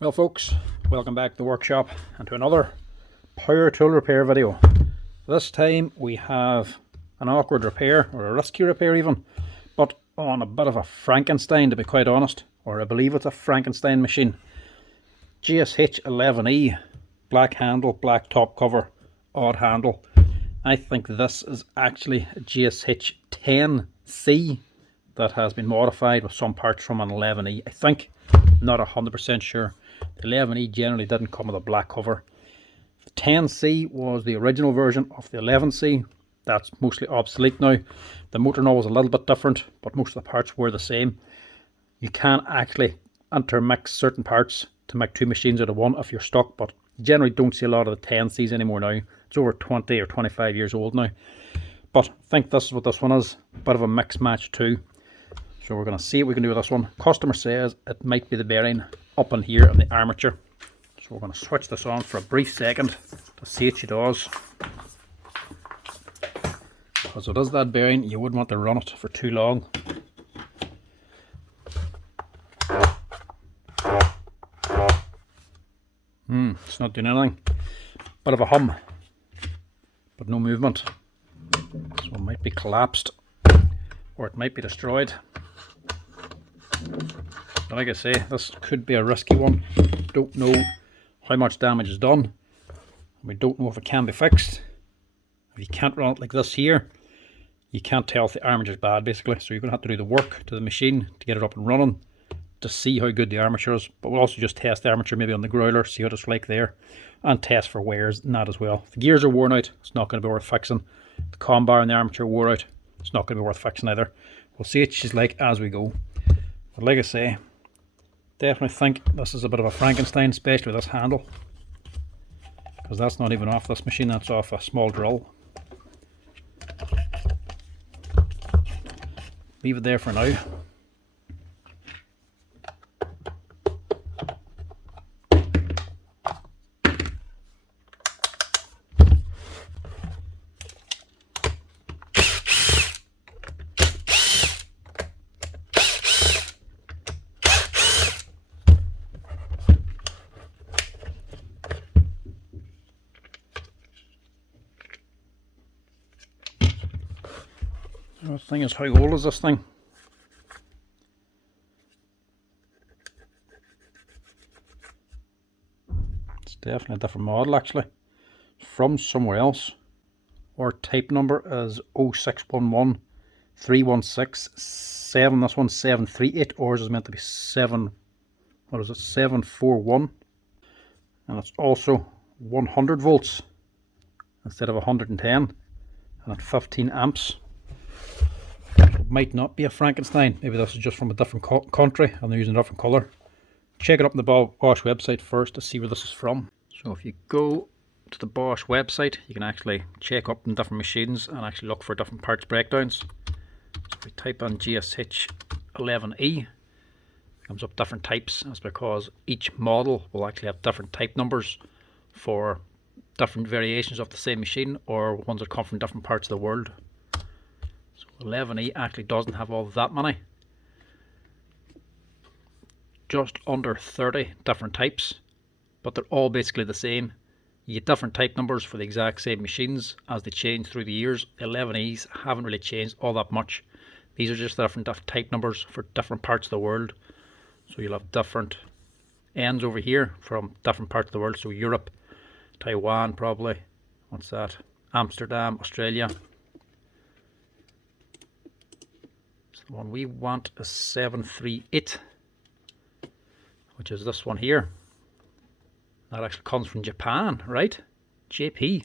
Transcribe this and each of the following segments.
Well folks, welcome back to the workshop and to another power tool repair video. This time we have an awkward repair, or a risky repair even, but on a bit of a Frankenstein, to be quite honest, or I believe it's a Frankenstein machine. GSH11E, black handle, black top cover, odd handle. I think this is actually a GSH10C that has been modified with some parts from an 11E, I think. Not 100% sure. The 11E generally didn't come with a black cover. The 10C was the original version of the 11C. That's mostly obsolete now. The motor now was a little bit different, but most of the parts were the same. You can actually intermix certain parts to make two machines out of one if you're stuck, but you generally don't see a lot of the 10Cs anymore now. It's over 20 or 25 years old now. But I think this is what this one is. A bit of a mix match too. So we're going to see what we can do with this one. Customer says it might be the bearing up in here in the armature. So we're going to switch this on for a brief second to see what she does. Because it is that bearing, you wouldn't want to run it for too long. It's not doing anything. Bit of a hum, but no movement. So it might be collapsed, or it might be destroyed. But like I say, this could be a risky one. Don't know how much damage is done. We don't know if it can be fixed. If you can't run it like this here, you can't tell if the armature is bad basically. So you're going to have to do the work to the machine to get it up and running to see how good the armature is. But we'll also just test the armature maybe on the growler, see what it's like there, and test for wears and that as well. If the gears are worn out, it's not going to be worth fixing. The com bar and the armature wore out, it's not going to be worth fixing either. We'll see what she's like as we go. But like I say, definitely think this is a bit of a Frankenstein, especially this handle, because that's not even off this machine, that's off a small drill. Leave it there for now. The thing is, how old is this thing? It's definitely a different model actually, from somewhere else. Our type number is 0611 316 7. This one's 738. Ours is meant to be 741, and it's also 100 volts instead of 110, and at 15 amps. It might not be a Frankenstein. Maybe this is just from a different country and they're using a different colour. Check it up on the Bosch website first to see where this is from. So if you go to the Bosch website, you can actually check up on different machines and actually look for different parts breakdowns. So if we type on GSH11E, it comes up different types. That's because each model will actually have different type numbers for different variations of the same machine, or ones that come from different parts of the world. 11E actually doesn't have all that many. Just under 30 different types, but they're all basically the same. You get different type numbers for the exact same machines as they change through the years. 11Es haven't really changed all that much. These are just different type numbers for different parts of the world. So you'll have different ends over here from different parts of the world. So Europe, Taiwan probably, what's that? Amsterdam, Australia. The one we want is 738, which is this one here. That actually comes from Japan, right? JP.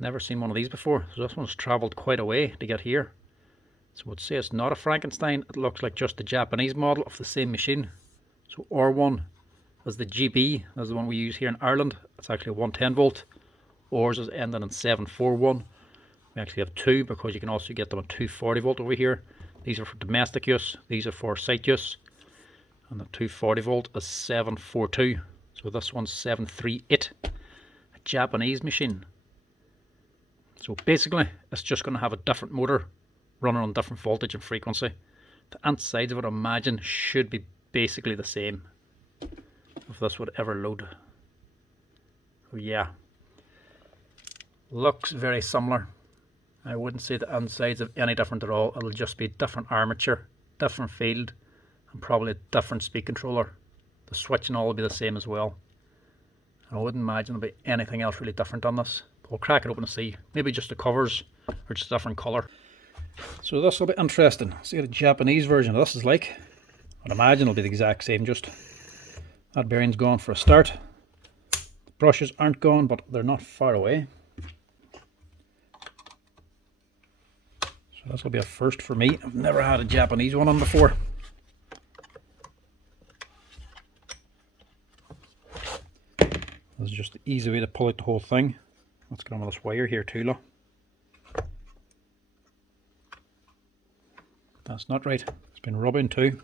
Never seen one of these before. So this one's travelled quite a way to get here. So we'd say it's not a Frankenstein. It looks like just the Japanese model of the same machine. So R1 is the GB. That's the one we use here in Ireland. It's actually a 110 volt. Ours is ending in 741. We actually have two because you can also get them on 240 volt over here. These are for domestic use, these are for site use, and the 240 volt is 742. So this one's 738, a Japanese machine. So basically it's just going to have a different motor running on different voltage and frequency. The insides of it, I imagine, should be basically the same. if this would ever load. Oh yeah, looks very similar. I wouldn't say the insides of any different at all. It'll just be different armature, different field, and probably a different speed controller. The switch and all will be the same as well. I wouldn't imagine there'll be anything else really different on this. But we'll crack it open and see. Maybe just the covers or just a different colour. So this will be interesting. See what the Japanese version of this is like. I'd imagine it'll be the exact same, just that bearing's gone for a start. The brushes aren't gone, but they're not far away. So this will be a first for me. I've never had a Japanese one on before. This is just the easy way to pull out the whole thing. Let's get on with this wire here too, look. That's not right. It's been rubbing too.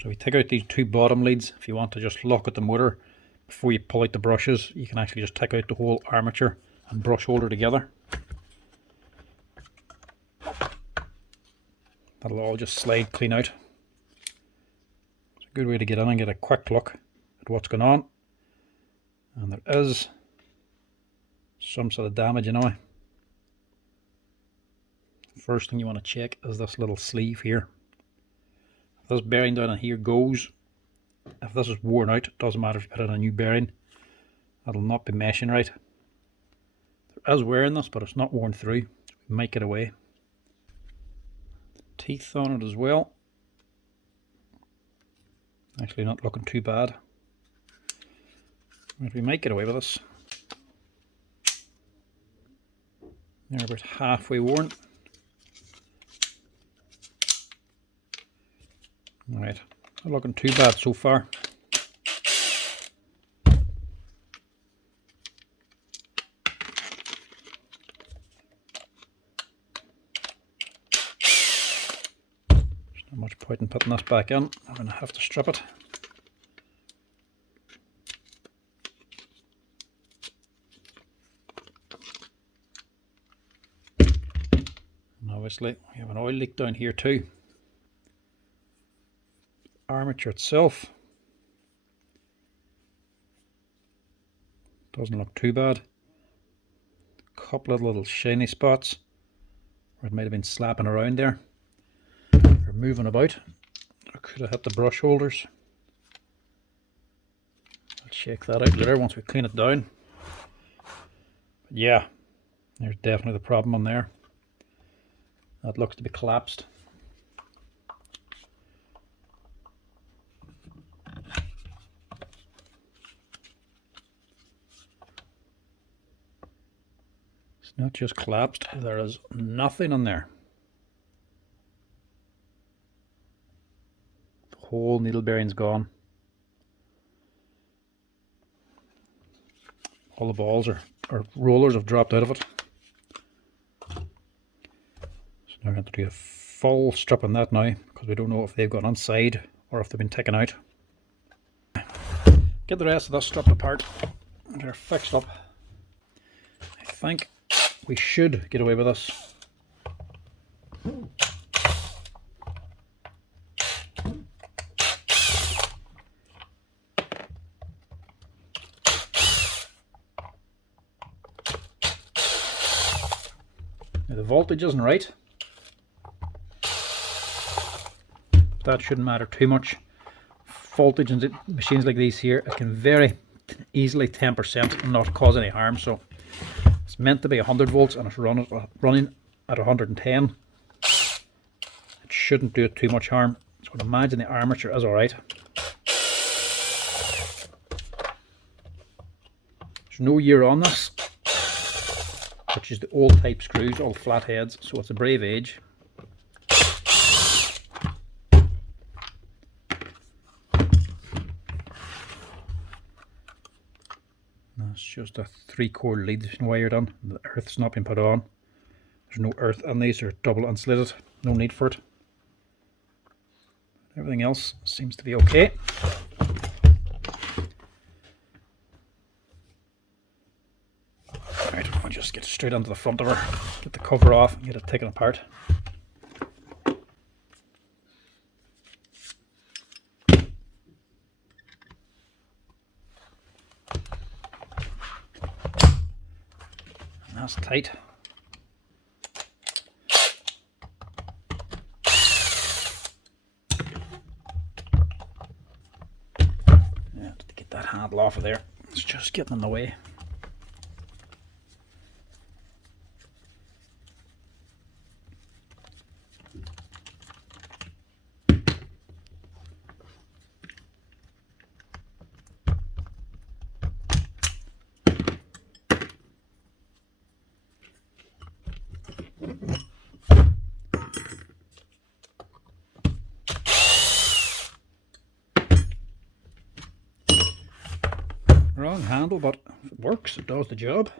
So we take out these two bottom leads. If you want to just lock at the motor before you pull out the brushes, you can actually just take out the whole armature and brush holder together. That'll all just slide clean out. It's a good way to get in and get a quick look at what's going on. And there is some sort of damage anyway. First thing you want to check is this little sleeve here. If this bearing down in here goes, if this is worn out, it doesn't matter if you put in a new bearing, it'll not be meshing right. There is wear in this, but it's not worn through, so we might get away. The teeth on it as well, actually not looking too bad. We might get away with this. They're about halfway worn. Alright, not looking too bad so far. There's not much point in putting this back in. I'm going to have to strip it. And obviously we have an oil leak down here too. Armature itself doesn't look too bad. A couple of little shiny spots where it might have been slapping around there or moving about. I could have hit the brush holders. I'll check that out later once we clean it down. But yeah, there's definitely the problem on there. That looks to be collapsed. It's not just collapsed, there is nothing on there. The whole needle bearing's gone. All the balls or rollers have dropped out of it. So now we're going to do a full strip on that now, because we don't know if they've gone inside or if they've been taken out. Get the rest of this stripped apart. They're fixed up. I think we should get away with this. Now the voltage isn't right. That shouldn't matter too much. Voltage in machines like these here, it can vary easily 10% and not cause any harm. So it's meant to be 100 volts and it's running at 110. It shouldn't do it too much harm. So I'd imagine the armature is alright. There's no year on this, which is the old type screws, all flat heads, so it's a brave age. That's just a 3-core lead wired on. The earth's not been put on. There's no earth on these, they're double insulated. No need for it. Everything else seems to be okay. Right, I'll just get straight onto the front of her, get the cover off and get it taken apart. That's tight. Yeah, to get that handle off of there. It's just getting in the way. Wrong handle, but if it works, it does the job.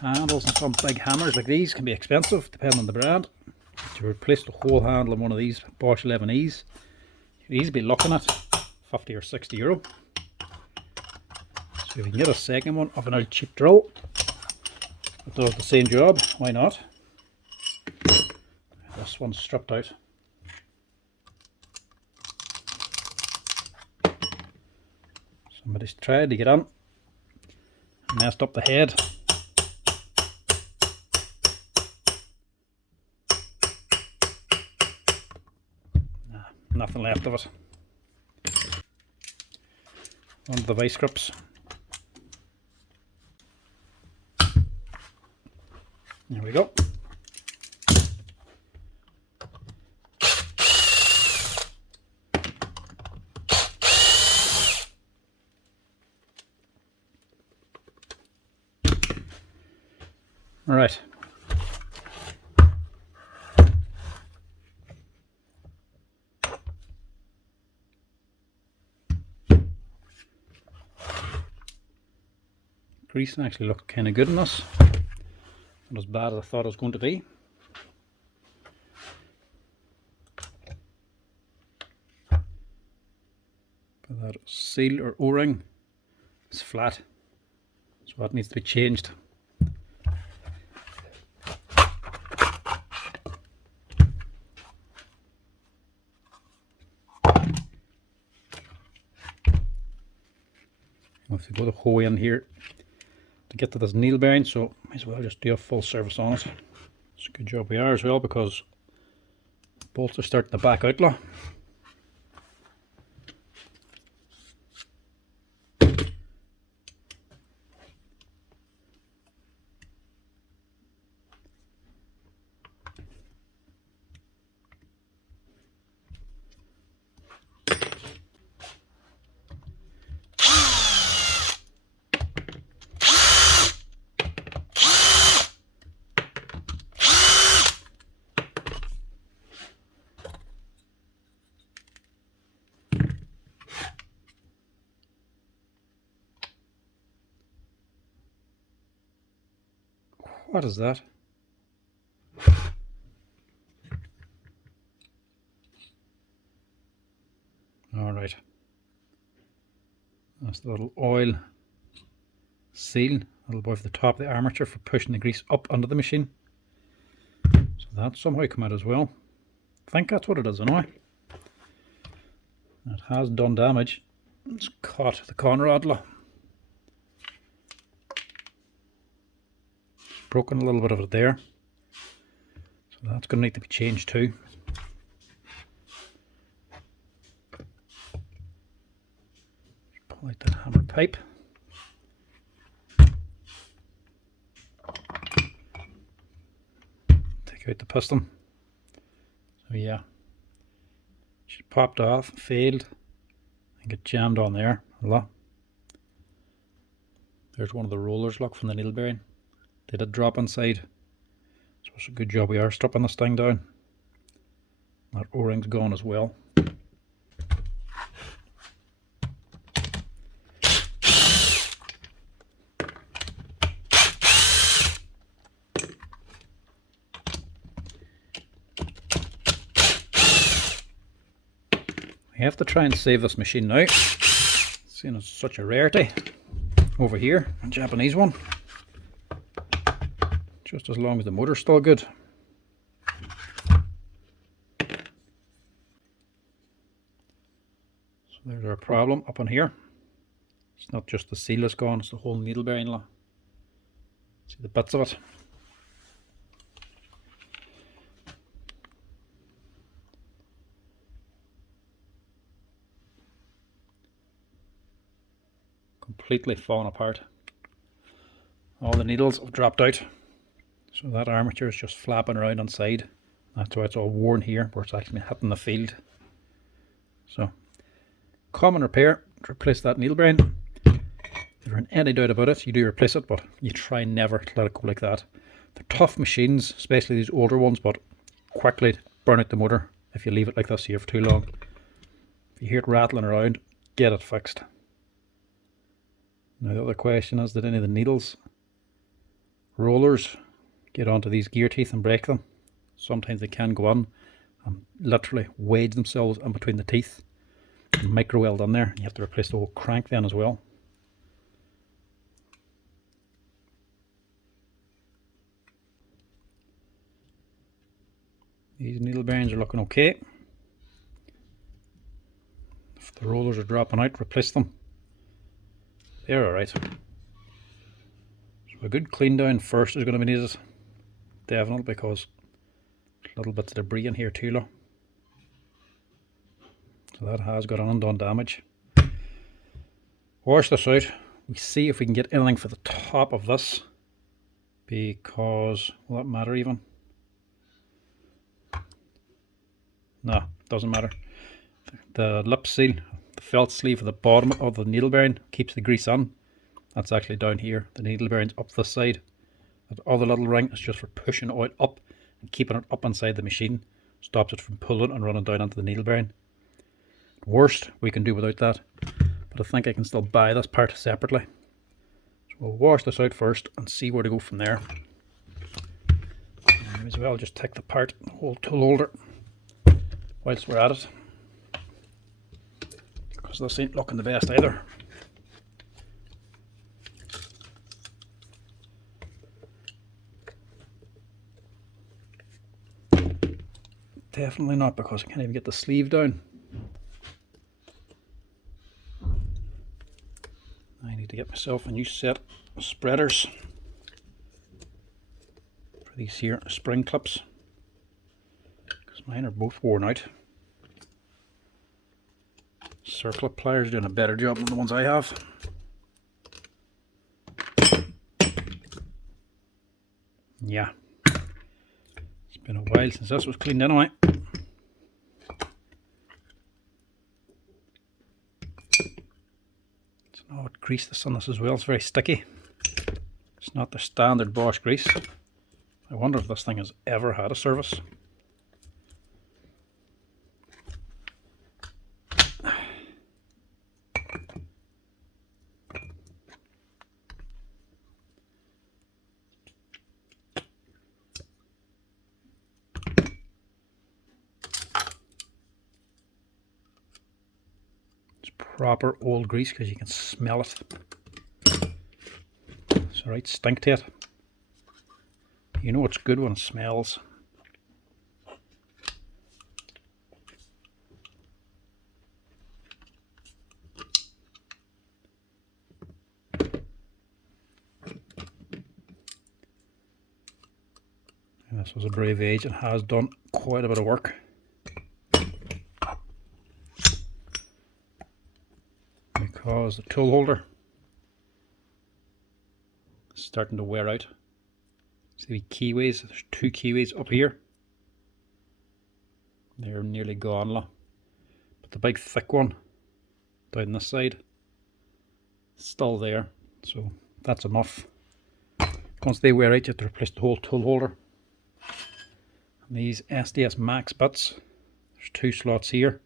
Handles and some big hammers like these can be expensive depending on the brand. To replace the whole handle in one of these Bosch 11Es, you'd easily be looking at 50 or 60 euro. So if you can get a second one of an old cheap drill that does the same job, why not? This one's stripped out. Somebody's tried to get in, messed up the head. Nah, nothing left of it. Onto the vice grips. There we go. All right. Greasing actually looked kind of good in this. Not as bad as I thought it was going to be. But that seal or O-ring is flat, so that needs to be changed. I'll have to go the whole way in here to get to this needle bearing, so might as well just do a full service on it. It's a good job we are as well, because bolts are starting to back out. What is that? Alright. That's the little oil seal that'll go over the top of the armature for pushing the grease up under the machine. So that somehow come out as well. I think that's what it is anyway. It has done damage. It's caught the con rod. Broken a little bit of it there, so that's going to need to be changed too. Pull out that hammer pipe. Take out the piston. So yeah, she popped off, failed, and get jammed on there a lot. There's one of the rollers, look, from the needle bearing. They did drop inside, so it's a good job we are stripping this thing down. That O-ring's gone as well. We have to try and save this machine now, seeing it's such a rarity over here, a Japanese one. Just as long as the motor's still good. So there's our problem up on here. It's not just the seal that's gone, it's the whole needle bearing. See the bits of it. Completely fallen apart. All the needles have dropped out, so that armature is just flapping around on side. That's why it's all worn here, where it's actually hitting the field. So, common repair to replace that needle bearing. If you're in any doubt about it, you do replace it, but you try never to let it go like that. They're tough machines, especially these older ones, but quickly burn out the motor if you leave it like this here for too long. If you hear it rattling around, get it fixed. Now the other question is, did any of the needles, rollers, get onto these gear teeth and break them? Sometimes they can go on and literally wedge themselves in between the teeth and micro weld in there. You have to replace the whole crank then as well. These needle bearings are looking okay. If the rollers are dropping out, replace them. They're alright. So a good clean down first is going to be needed. Definitely, because little bits of debris in here too low. So that has got an undone damage. Wash this out. We see if we can get anything for the top of this, because will that matter even? No, doesn't matter. The lip seal, the felt sleeve at the bottom of the needle bearing keeps the grease on. That's actually down here. The needle bearing's up this side. That other little ring is just for pushing oil up and keeping it up inside the machine. Stops it from pulling and running down into the needle bearing. Worst we can do without that, but I think I can still buy this part separately. So we'll wash this out first and see where to go from there. May as well just take the part, the whole tool holder, whilst we're at it, because this ain't looking the best either. Definitely not, because I can't even get the sleeve down. I need to get myself a new set of spreaders for these here spring clips, because mine are both worn out. Circlip pliers doing a better job than the ones I have. Yeah, it's been a while since this was cleaned anyway. It's not grease that's on this as well, it's very sticky. It's not the standard Bosch grease. I wonder if this thing has ever had a service. Proper old grease, because you can smell it. It's a right stink to it. You know it's good when it smells. And this was a brave age and has done quite a bit of work. Because the tool holder is starting to wear out. See the keyways, there's two keyways up here. They're nearly gone, but the big thick one down this side is still there, so that's enough. Once they wear out, you have to replace the whole tool holder. And these SDS Max bits, there's two slots here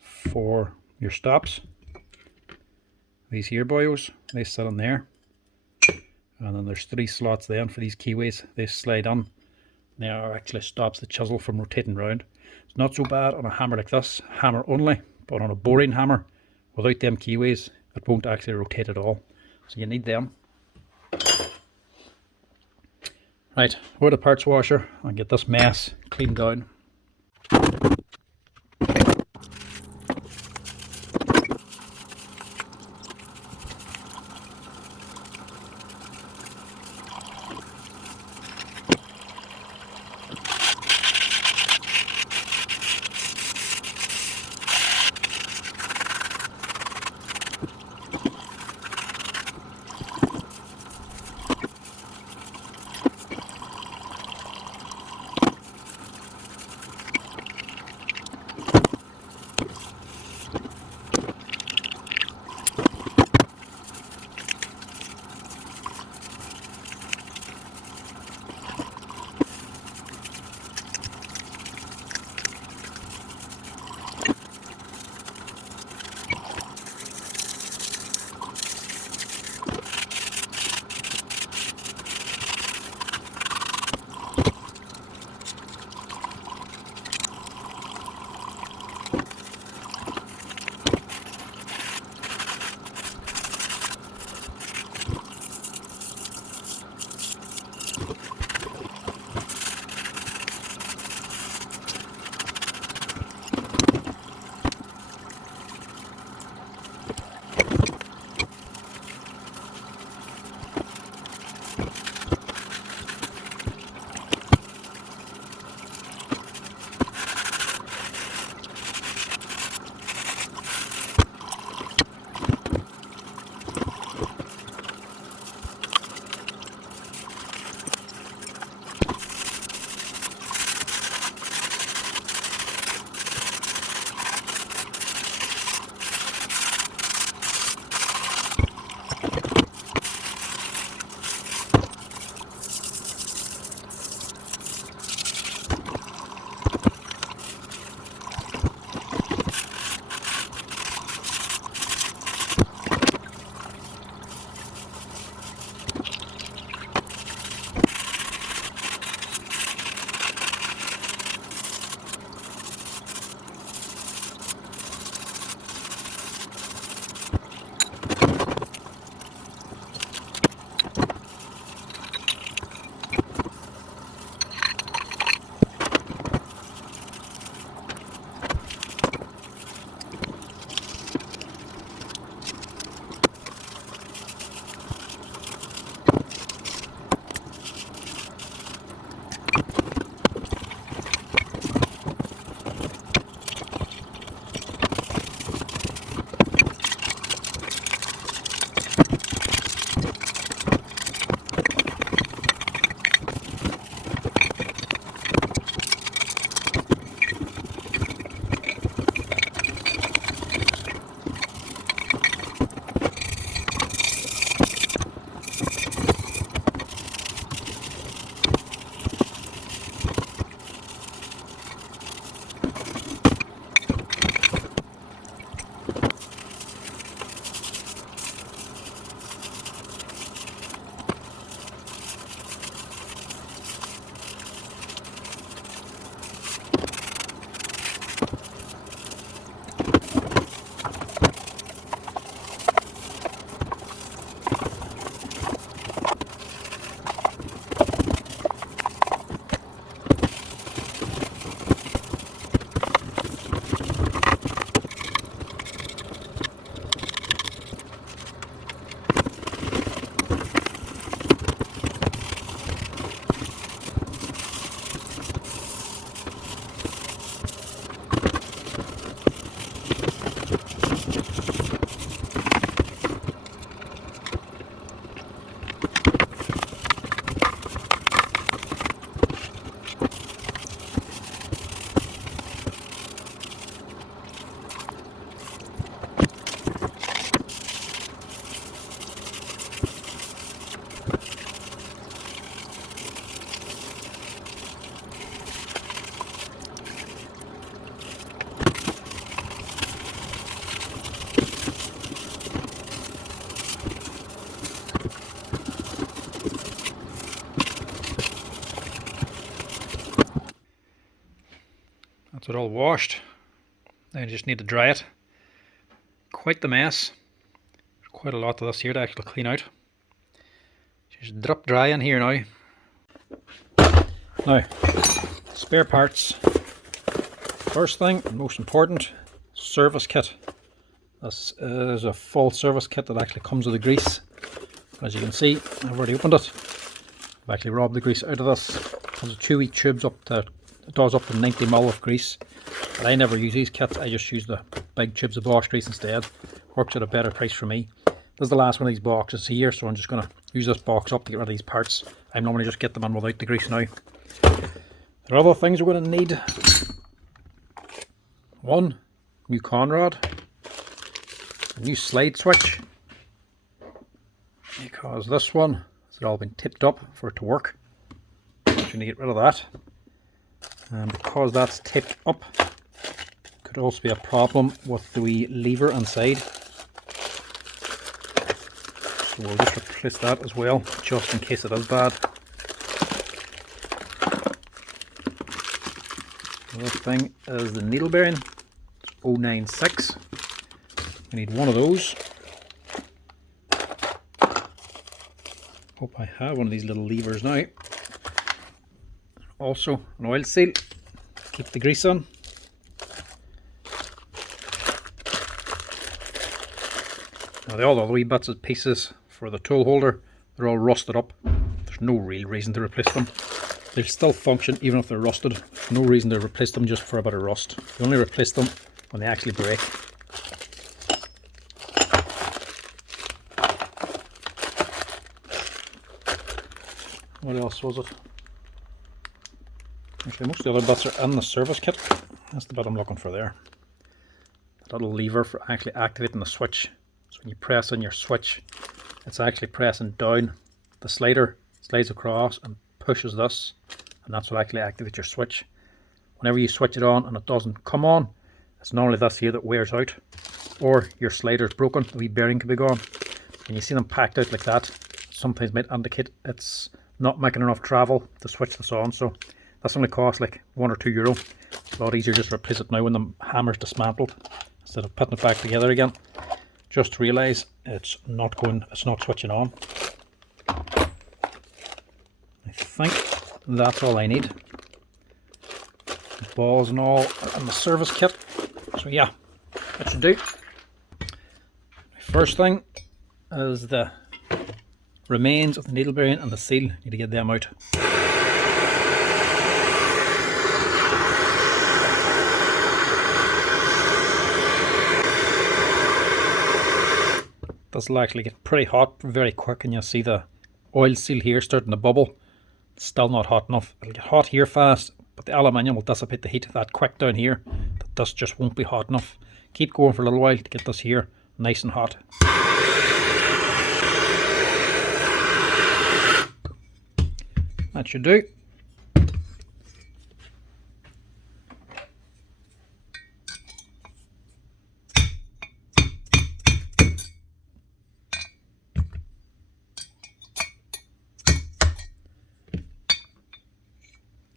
for your stops. These here boyos, they sit in there, and then there's three slots then for these keyways. They slide on. They are actually stops the chisel from rotating round. It's not so bad on a hammer like this, hammer only, but on a boring hammer without them keyways it won't actually rotate at all, so you need them. Right, with the parts washer and get this mess cleaned down. That's it all washed. Now you just need to dry it. Quite the mess. There's quite a lot of this here to actually clean out. Just drip dry in here now. Now, spare parts. First thing, most important, service kit. This is a full service kit that actually comes with the grease. As you can see, I've already opened it. I've actually robbed the grease out of this. It comes with 2 week tubes it does up to 90ml of grease. But I never use these kits, I just use the big tubes of Bosch grease instead. Works at a better price for me. This is the last one of these boxes here, so I'm just going to use this box up to get rid of these parts. I normally just get them in without the grease now. There are other things we're going to need. One, new conrod. A new slide switch. Because this one has all been tipped up for it to work. So you need to get rid of that. And because that's tipped up, could also be a problem with the wee lever inside. So we'll just replace that as well, just in case it is bad. The other thing is the needle bearing. It's 096. I need one of those. Hope I have one of these little levers now. Also an oil seal, keep the grease on. Now all the other wee bits and pieces for the tool holder, they're all rusted up. There's no real reason to replace them. They'll still function even if they're rusted. There's no reason to replace them just for a bit of rust. You only replace them when they actually break. What else was it? Actually, most of the other bits are in the service kit. That's the bit I'm looking for there. That little lever for actually activating the switch. So when you press on your switch, it's actually pressing down. The slider slides across and pushes this, and that's what actually activates your switch. Whenever you switch it on and it doesn't come on, it's normally this here that wears out, or your slider's broken, the wee bearing could be gone. When you see them packed out like that, sometimes might indicate it's not making enough travel to switch this on. So this only costs like €1 or €2. It's a lot easier just to replace it now when the hammer's dismantled instead of putting it back together again. Just realise it's not switching on. I think that's all I need. The balls and all are in the service kit. So yeah, that should do. First thing is the remains of the needle bearing and the seal. Need to get them out. This will actually get pretty hot very quick, and you'll see the oil seal here starting to bubble. It's still not hot enough. It'll get hot here fast, but the aluminium will dissipate the heat that quick down here. This just won't be hot enough. Keep going for a little while to get this here nice and hot. That should do.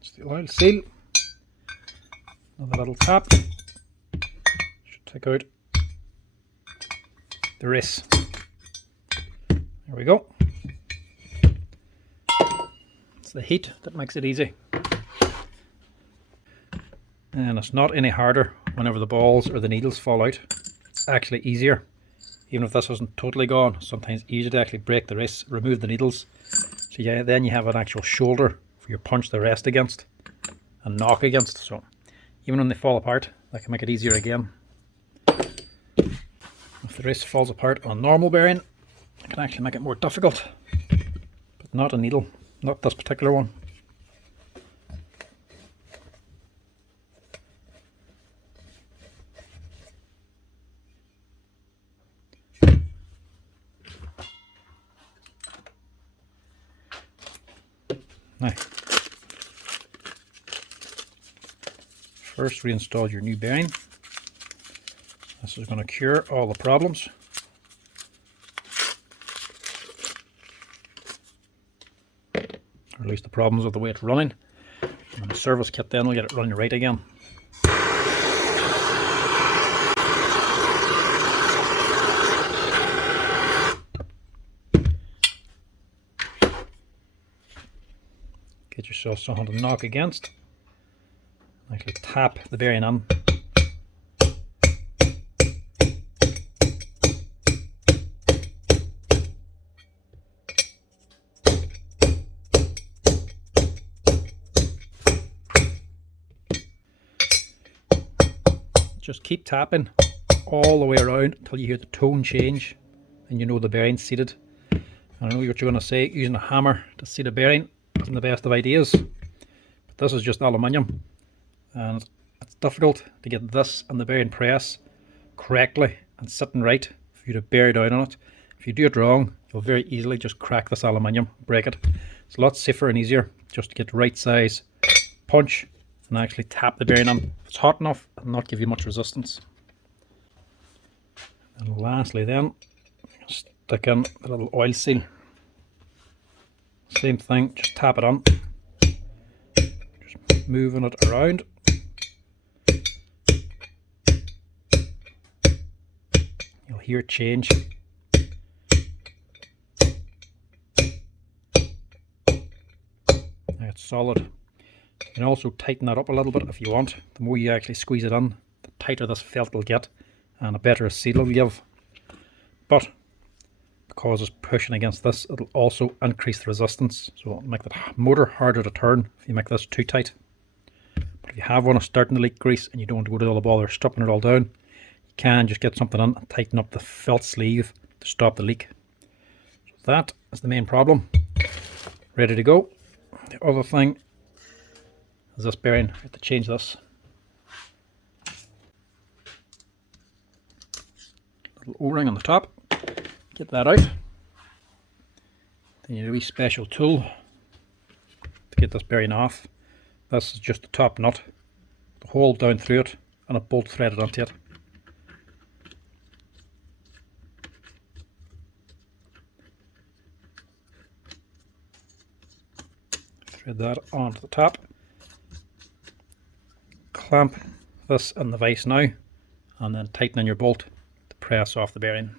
It's the oil seal. Another little tap. Should take out the race. There we go. It's the heat that makes it easy. And it's not any harder whenever the balls or the needles fall out. It's actually easier. Even if this isn't totally gone, sometimes it's easier to actually break the race, remove the needles. So yeah, then you have an actual shoulder for your punch to rest against and knock against. So even when they fall apart, that can make it easier again. If the race falls apart on a normal bearing, it can actually make it more difficult, but not a needle, not this particular one. Now, first reinstall your new bearing. This is going to cure all the problems. Or at least the problems of the way it's running. And the service kit then will get it running right again. get yourself something to knock against. Actually tap the bearing in. Just keep tapping all the way around until you hear the tone change and you know the bearing's seated. And I know what you're going to say, using a hammer to seat a bearing isn't the best of ideas, but this is just aluminium and it's difficult to get this and the bearing press correctly and sitting right for you to bear down on it. If you do it wrong, you'll very easily just crack this aluminium, break it. It's a lot safer and easier just to get the right size punch and actually tap the bearing in if it's hot enough and not give you much resistance. And lastly then, stick in the little oil seal. Same thing, just tap it on. Just moving it around. You'll hear it change. Now it's solid. You can also tighten that up a little bit if you want. The more you actually squeeze it in, the tighter this felt will get and a better seal it'll give. But because it's pushing against this, it'll also increase the resistance, so it'll make the motor harder to turn if you make this too tight. But if you have one that's starting to leak grease and you don't want to go to all the bother stripping it all down, you can just get something in and tighten up the felt sleeve to stop the leak. So that is the main problem. Ready to go. The other thing is this bearing. I have to change this. Little O-ring on the top. Get that out. Then you need a wee special tool to get this bearing off. This is just the top nut. The hole down through it and a bolt threaded onto it. Thread that onto the top. Clamp this in the vise now and then tighten in your bolt to press off the bearing.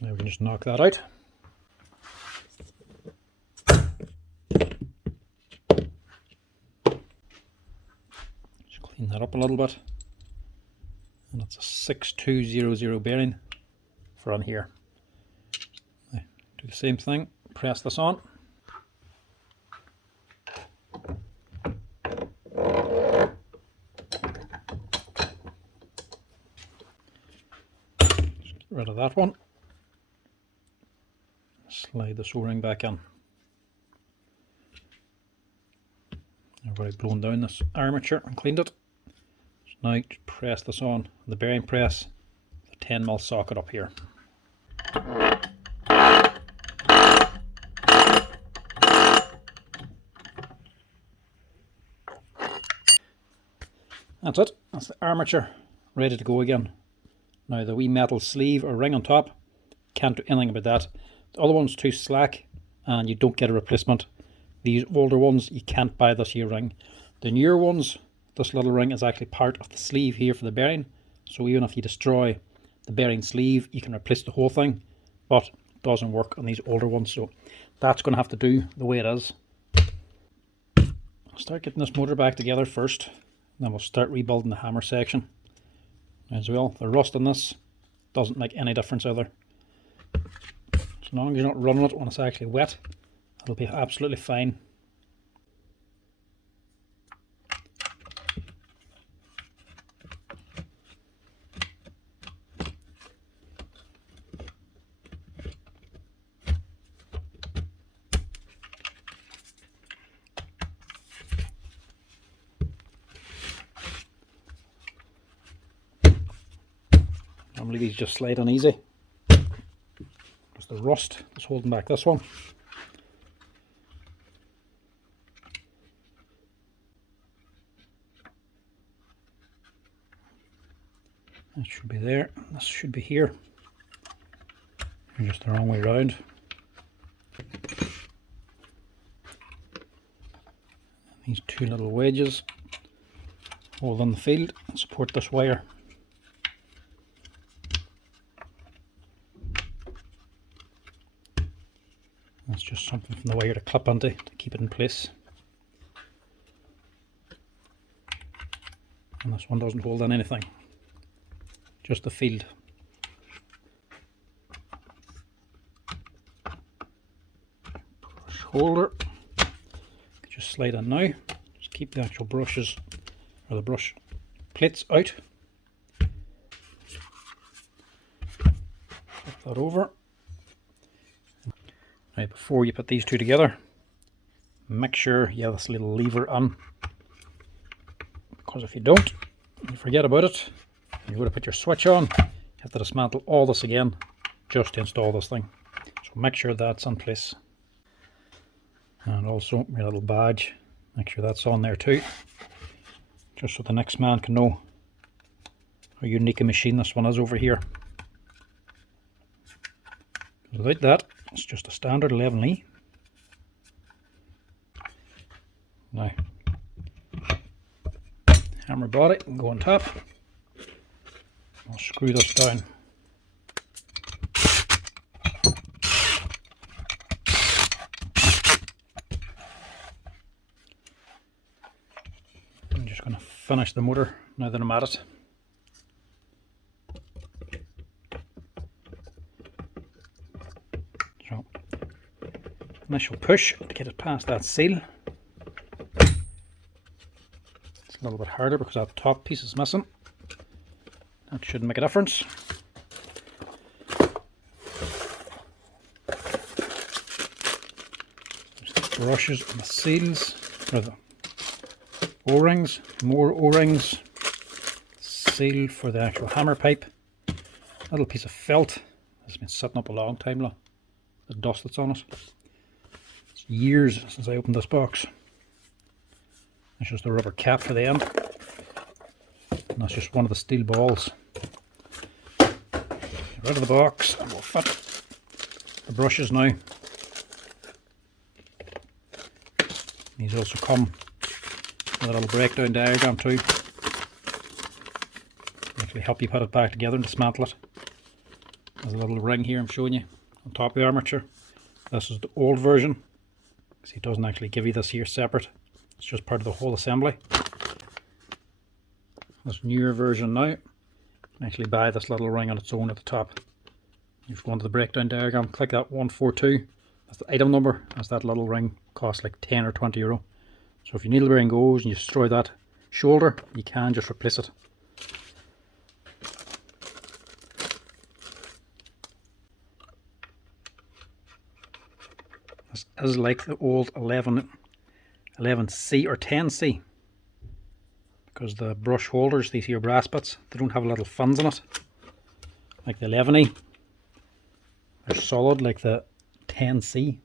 Now we can just knock that out. Just clean that up a little bit. And it's a 6200 bearing for on here. Now, do the same thing, press this on. Just get rid of that one. Slide the O-ring back in. I've already blown down this armature and cleaned it. So now just press this on the bearing press, the 10mm socket up here. That's it. That's the armature ready to go again. Now the wee metal sleeve or ring on top, can't do anything about that. The other one's too slack and you don't get a replacement. These older ones, you can't buy this here ring. The newer ones, this little ring is actually part of the sleeve here for the bearing. So even if you destroy the bearing sleeve, you can replace the whole thing. But it doesn't work on these older ones. So that's going to have to do the way it is. I'll start getting this motor back together first. Then we'll start rebuilding the hammer section. As well, the rust on this doesn't make any difference either. As long as you're not running it when it's actually wet, it'll be absolutely fine. Normally these just slide on easy. The rust is holding back this one. That should be there. This should be here. Just the wrong way around. These two little wedges hold on the field and support this wire. That's just something from the wire to clip onto to keep it in place. And this one doesn't hold on anything, just the field. Brush holder, just slide in now. Just keep the actual brushes or the brush plates out. Flip that over. Right, before you put these two together, make sure you have this little lever on, because if you don't, you forget about it, and you go to put your switch on, you have to dismantle all this again just to install this thing. So make sure that's in place. And also your little badge, make sure that's on there too, just so the next man can know how unique a machine this one is over here. Without that, it's just a standard 11E. Now, hammer body and go on top. I'll screw this down. I'm just going to finish the motor now that I'm at it. So, initial push to get it past that seal. It's a little bit harder because that top piece is missing. That shouldn't make a difference. There's the brushes and the seals, or the O-rings, more O-rings, seal for the actual hammer pipe, little piece of felt. It's been sitting up a long time now. The dust that's on it. It's years since I opened this box. It's just a rubber cap for the end. And that's just one of the steel balls. Get rid of the box and we'll fit the brushes now. These also come with a little breakdown diagram too. Actually help you put it back together and dismantle it. There's a little ring here I'm showing you on top of the armature. This is the old version. See, it doesn't actually give you this here separate. It's just part of the whole assembly. This newer version now, you can actually buy this little ring on its own at the top. You go into the breakdown diagram, click that 142. That's the item number. That's that little ring. Costs like 10 or 20 euro. So if your needle bearing goes and you destroy that shoulder, you can just replace it. This is like the old 11C or 10C, because the brush holders, these here brass bits, they don't have little fins in it like the 11E. They're solid like the 10C.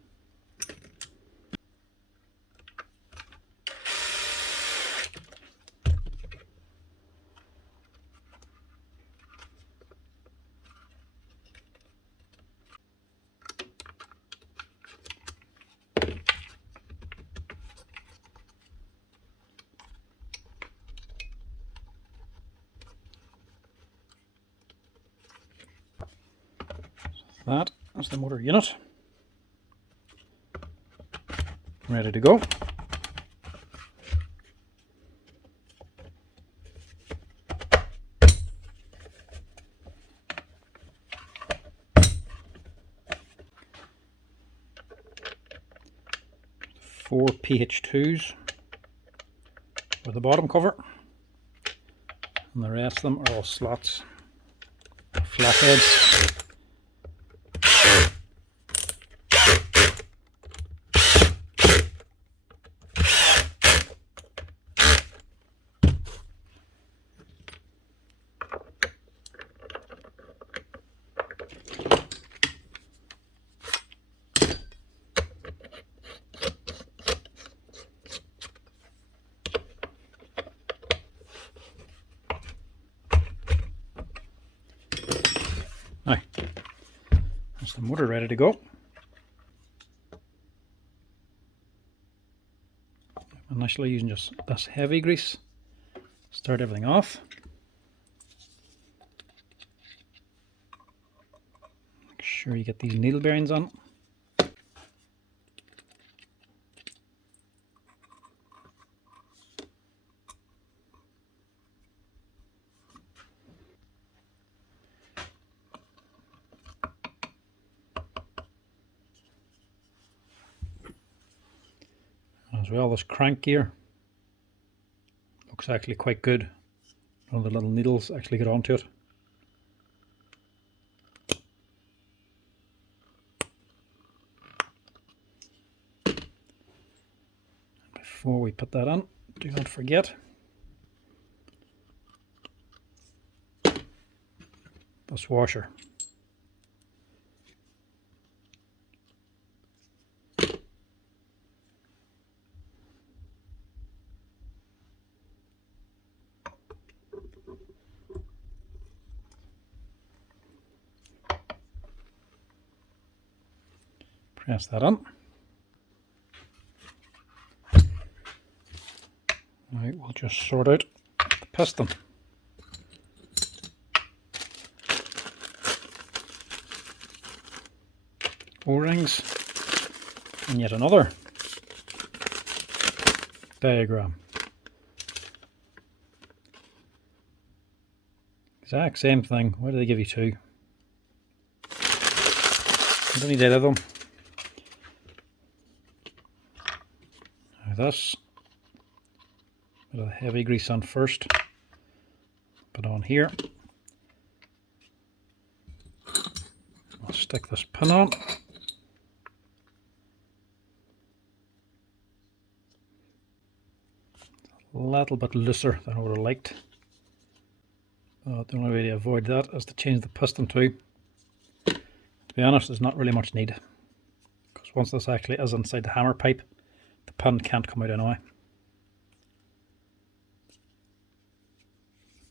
That is the motor unit, ready to go. Four PH2s with the bottom cover, and the rest of them are all slots, flatheads. That's the motor ready to go. Initially using just this heavy grease, start everything off. Make sure you get these needle bearings on. As well, this crank gear looks actually quite good. All the little needles actually get onto it. Before we put that on, do not forget this washer. Press that on. Right, we'll just sort out the piston. O-rings, and yet another diagram. Exact same thing. Why do they give you two? You don't need either of them. Now this, bit of heavy grease on first. Put on here. I'll stick this pin on. A little bit looser than I would have liked. But the only way to avoid that is to change the piston too. To be honest, there's not really much need, because once this actually is inside the hammer pipe, the pin can't come out anyway.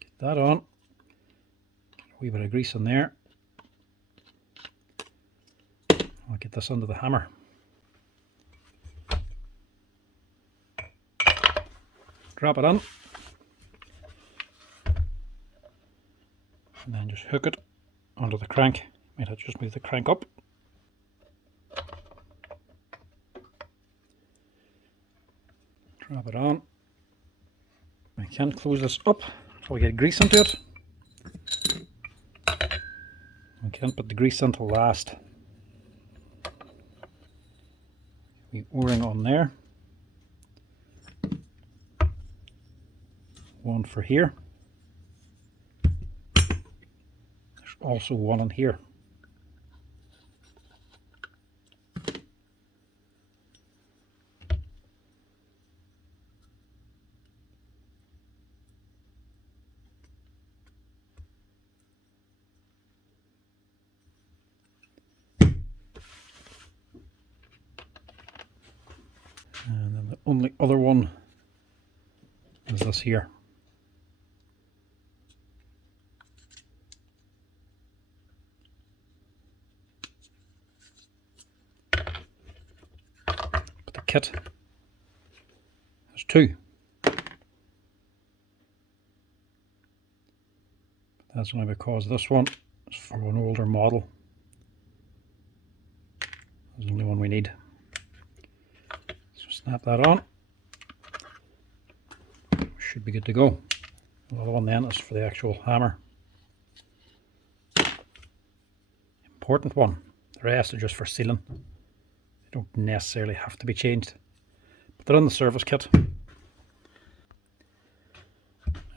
Get that on. Get a wee bit of grease in there. I'll get this under the hammer. Drop it on. And then just hook it onto the crank. Might have to just move the crank up. Drop it on. I can't close this up so we get grease into it. I can't put the grease until last. The O-ring on there. One for here. There's also one in here. And then the only other one is this here. But the kit has two. That's only because this one is for an older model. That's the only one we need. So snap that on. Should be good to go. The other one then is for the actual hammer. Important one. The rest are just for sealing. They don't necessarily have to be changed, but they're in the service kit.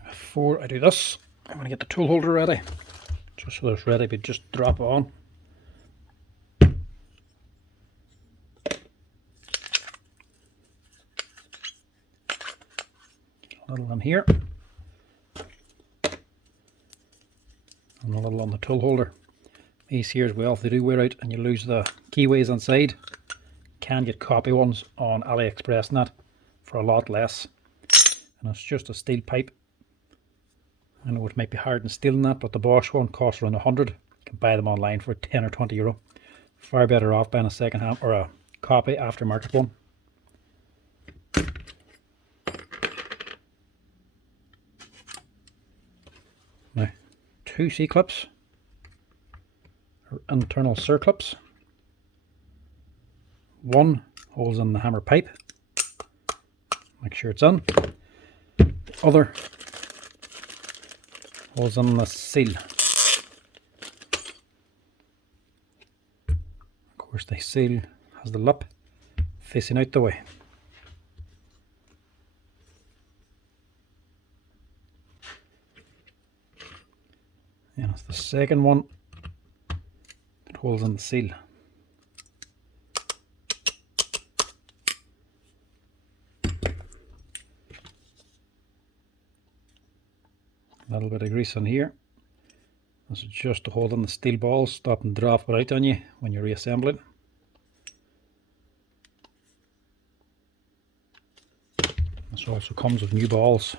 Before I do this, I'm going to get the tool holder ready, just so it's ready to just drop on. A little in here, and a little on the tool holder. These here as well, if they do wear out and you lose the keyways inside, you can get copy ones on AliExpress and that for a lot less. And it's just a steel pipe. I know it might be hard and steel in that, but the Bosch one costs around 100. You can buy them online for 10 or 20 euro. Far better off buying a second hand or a copy aftermarket one. Now, 2 C-clips, or internal circlips. 1 holds in the hammer pipe. Make sure it's in. The other holds in the seal. Of course, the seal has the lip facing out the way. And it's the second one that holds in the seal. A little bit of grease on here. This is just to hold on the steel balls, stop and drop it out on you when you're reassembling. This also comes with new balls.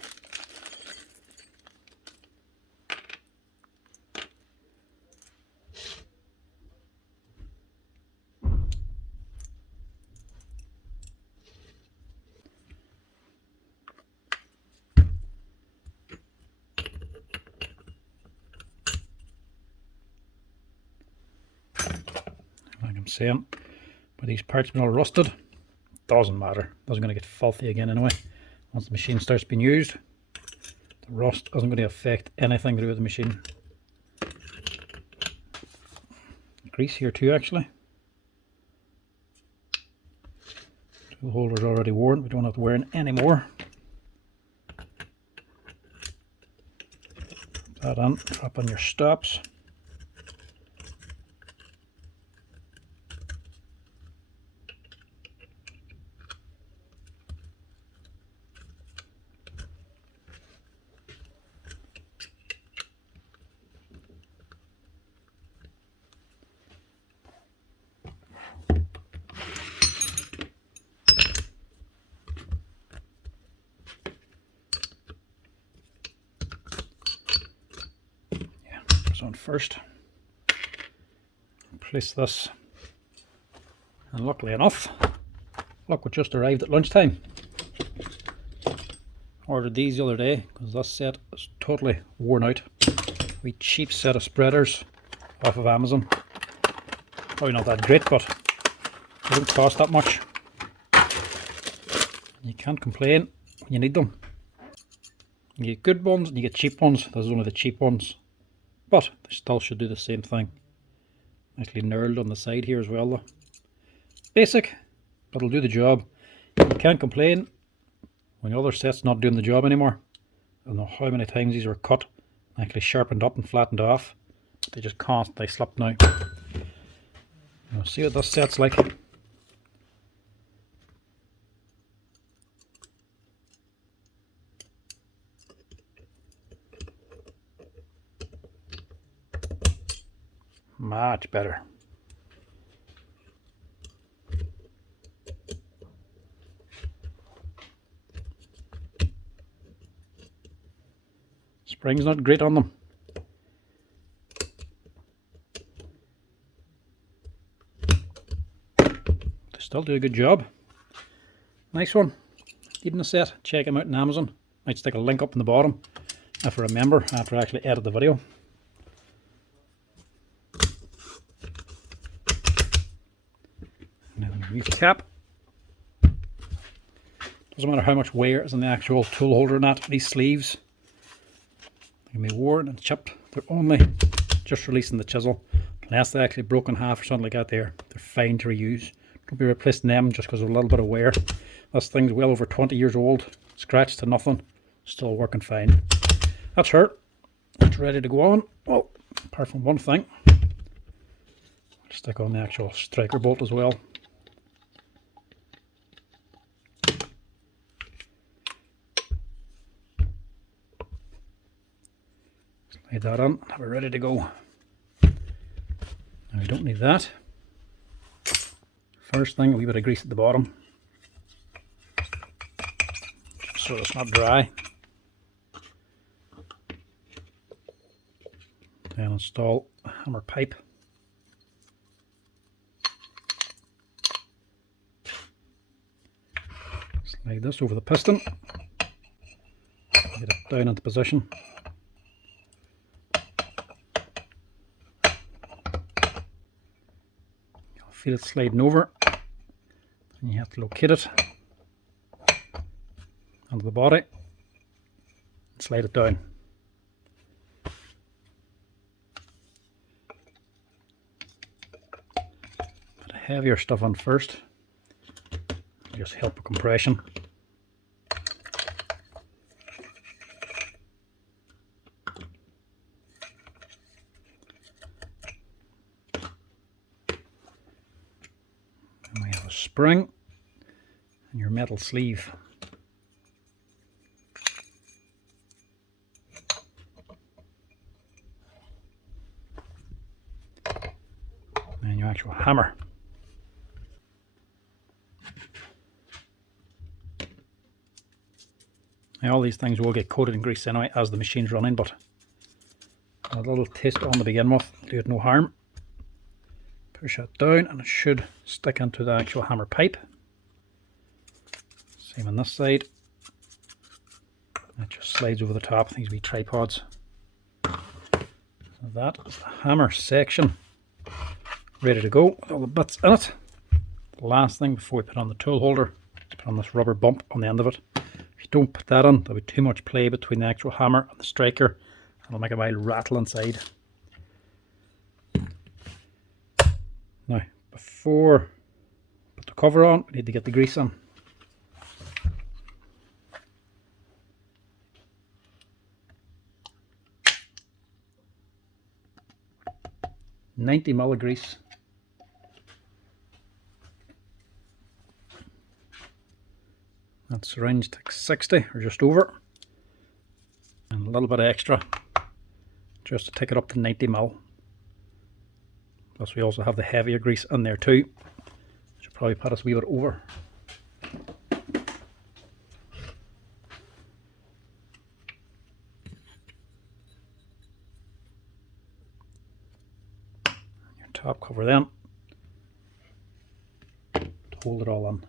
Like I'm saying, but these parts being all rusted, doesn't matter. Doesn't going to get filthy again anyway. Once the machine starts being used, the rust isn't going to affect anything to do with the machine. Grease here too, actually. Tool holder's already worn. We don't have to wear it anymore. Put that on. Drop on your stops. On first, place this, and luckily enough, look, we just arrived at lunchtime. Ordered these the other day because this set is totally worn out. We cheap set of spreaders off of Amazon. Probably not that great, but they don't cost that much. You can't complain when you need them. You get good ones and you get cheap ones. This is only the cheap ones, but they still should do the same thing. Nicely knurled on the side here as well though. Basic, but it'll do the job. You can't complain when the other set's not doing the job anymore. I don't know how many times these were cut, actually sharpened up and flattened off. They just constantly slip now. Now see what this set's like. Much better. Spring's not great on them. They still do a good job. Nice one. Needing a set, check them out on Amazon. Might stick a link up in the bottom if I remember after I actually edit the video. New cap. Doesn't matter how much wear is in the actual tool holder or not. These sleeves can be worn and chipped. They're only just releasing the chisel. Unless they actually broke in half or something like that, they're fine to reuse. Don't be replacing them just because of a little bit of wear. This thing's well over 20 years old. Scratched to nothing. Still working fine. That's her. It's ready to go on. Well, apart from one thing. I'll stick on the actual striker bolt as well. Lay that on, have it ready to go. Now we don't need that. First thing, a wee bit of grease at the bottom, just so it's not dry. Then install a hammer pipe. Slide this over the piston. Get it down into position. You'll feel it sliding over, and you have to locate it onto the body and slide it down. Put heavier stuff on first, just help with compression. And we have a spring and your metal sleeve. And your actual hammer. Now all these things will get coated in grease anyway as the machine's running, but a little test on to begin with, do it no harm. Push that down and it should stick into the actual hammer pipe. Same on this side. That just slides over the top, these wee tripods. So that is the hammer section ready to go with all the bits in it. The last thing before we put on the tool holder is put on this rubber bump on the end of it. If you don't put that on, there'll be too much play between the actual hammer and the striker. It'll make a wild rattle inside. Now, before we put the cover on, we need to get the grease on. $90 of grease. That syringe takes 60 or just over, and a little bit of extra just to take it up to 90 ml. Plus we also have the heavier grease in there too. Should probably put us a wee bit over. Your top cover then to hold it all in.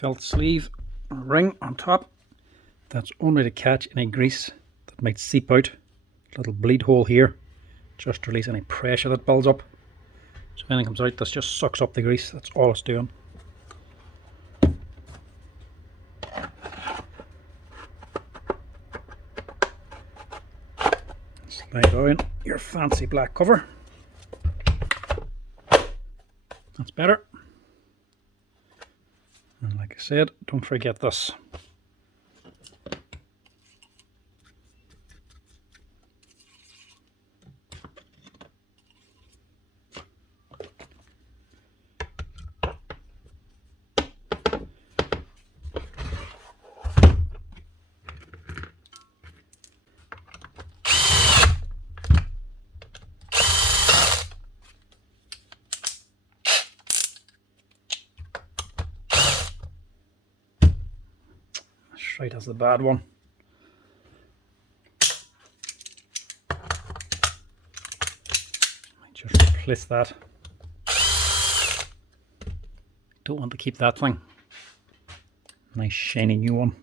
Felt sleeve ring on top, that's only to catch any grease that might seep out. Little bleed hole here just to release any pressure that builds up. So if anything comes out, this just sucks up the grease, that's all it's doing. Slide down your fancy black cover. That's better. And like I said, don't forget this. Right, that's the bad one. Might just replace that. Don't want to keep that thing. Nice shiny new one.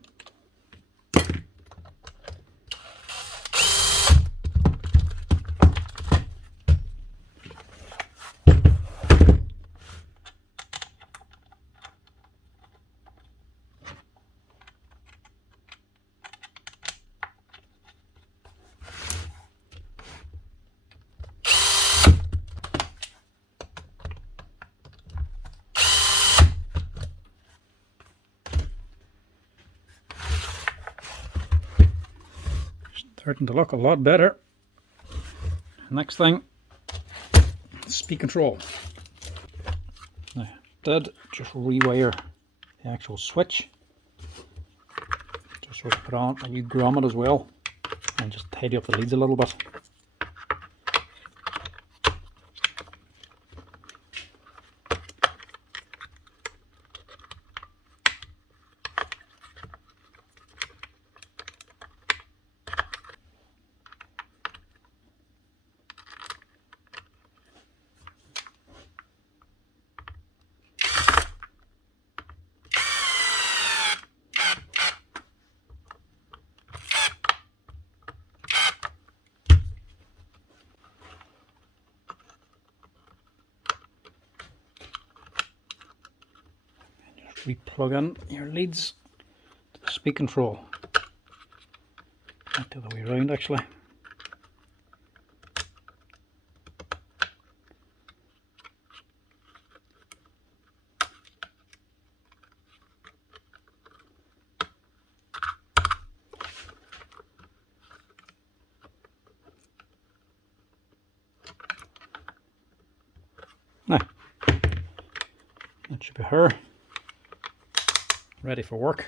Starting to look a lot better. Next thing, speed control. Now, I did just rewire the actual switch, just so we put on a new grommet as well, and just tidy up the leads a little bit. we plug in your leads to the speed control. Not the other way around actually. Now, that should be her, ready for work.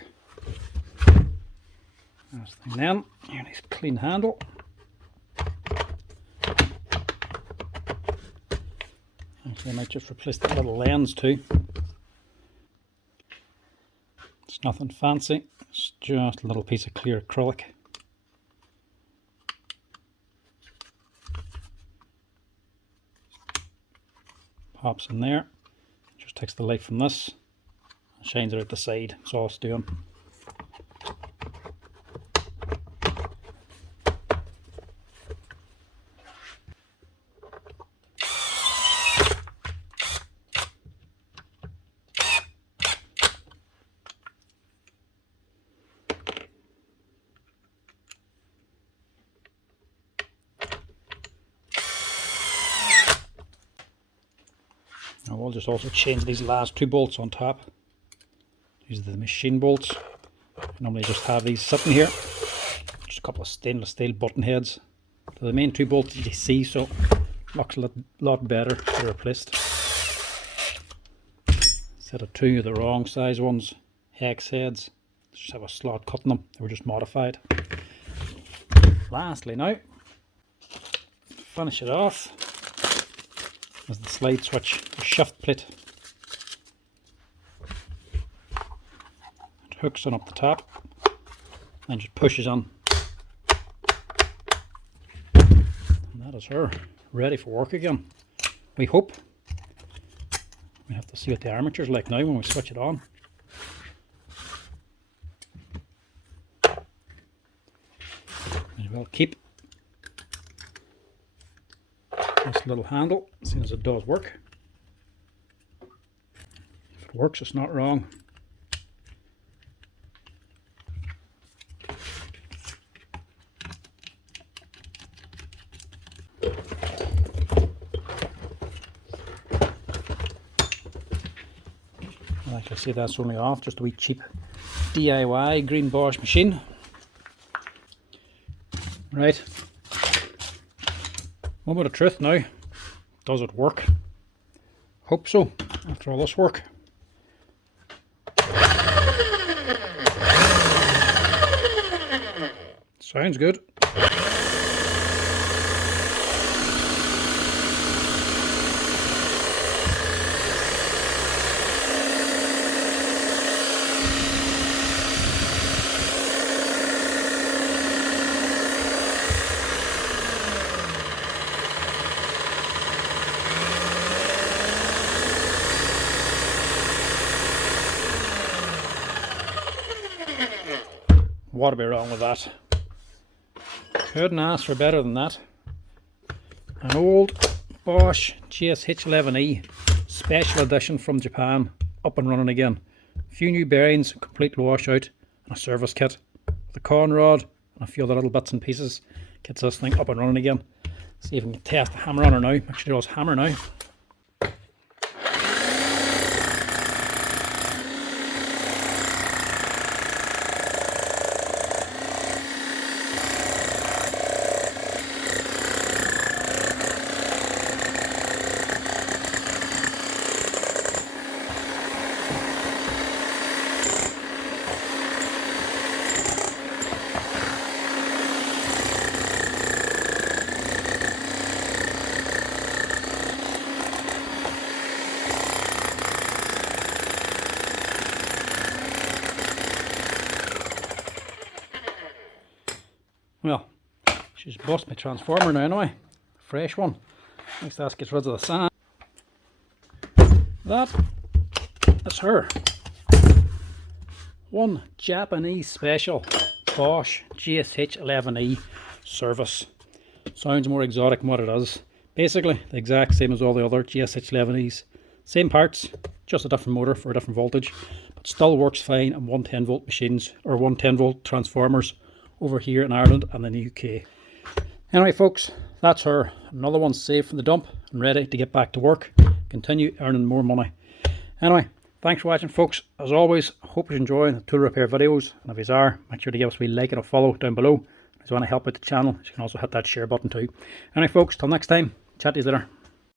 There's the thing then, here nice clean handle. Actually I might just replace that little lens too. It's nothing fancy, it's just a little piece of clear acrylic. Pops in there, just takes the light from this and shines it out the side. That's all it's doing. Now we'll just also change these last 2 bolts on top. These are the machine bolts. I normally just have these sitting here. Just a couple of stainless steel button heads. So the main 2 bolts that you see, so it looks a lot better to replaced. Instead of 2 of the wrong size ones, hex heads, just have a slot cut in them. They were just modified. Lastly now, finish it off, is the slide switch, the shift plate. It hooks on up the top and just pushes on. And that is her, ready for work again. We hope. We have to see what the armature's like now when we switch it on. And we'll keep this little handle, as soon as it does work. If it works, it's not wrong. Like I say, that's only off, just a wee cheap DIY green Bosch machine. Right. Moment of truth now. Does it work? Hope so, after all this work. Sounds good. What'd be wrong with that? Couldn't ask for better than that. An old Bosch GSH11E special edition from Japan, up and running again. A few new bearings, a complete washout, and a service kit. The con rod and a few other little bits and pieces gets this thing up and running again. See if we can test the hammer on her now. Make sure it does hammer now. Well, she's bust my transformer now anyway. Fresh one. Next that gets rid of the sand. That is her. One Japanese special Bosch GSH11E service. Sounds more exotic than what it is. Basically the exact same as all the other GSH11Es. Same parts, just a different motor for a different voltage. It still works fine on 110 volt machines or 110 volt transformers over here in Ireland and in the UK. Anyway folks, that's her. Another one saved from the dump and ready to get back to work, continue earning more money. Anyway, thanks for watching folks. As always, I hope you're enjoying the tool repair videos, and if you are, make sure to give us a wee like and a follow down below. If you want to help out the channel, you can also hit that share button too. Anyway folks, till next time, chat to you later.